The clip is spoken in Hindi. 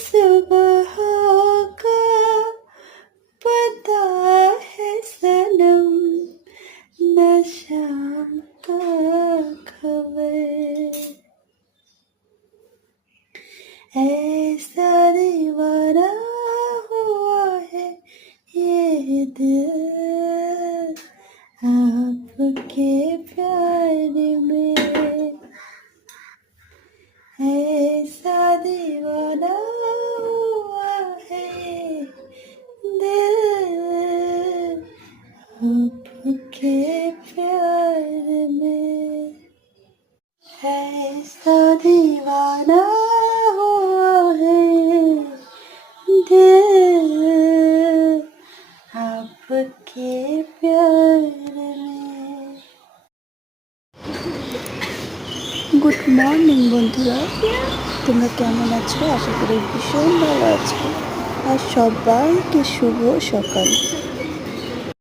सुबह का पता है सनम, न शाम का खबर। ऐसा दीवाना हुआ है ये दिल आपके प्यार में। ऐसा दीवाना हुआ है ये दिल आपके प्यार में। ऐसा दीवाना हुआ है दिल आपके प्यार में। গুড মর্নিং বন্ধুরা, তোমরা কেমন আছো? আশা করি ভীষণ ভালো আছো। আর সবাইকে শুভ সকাল।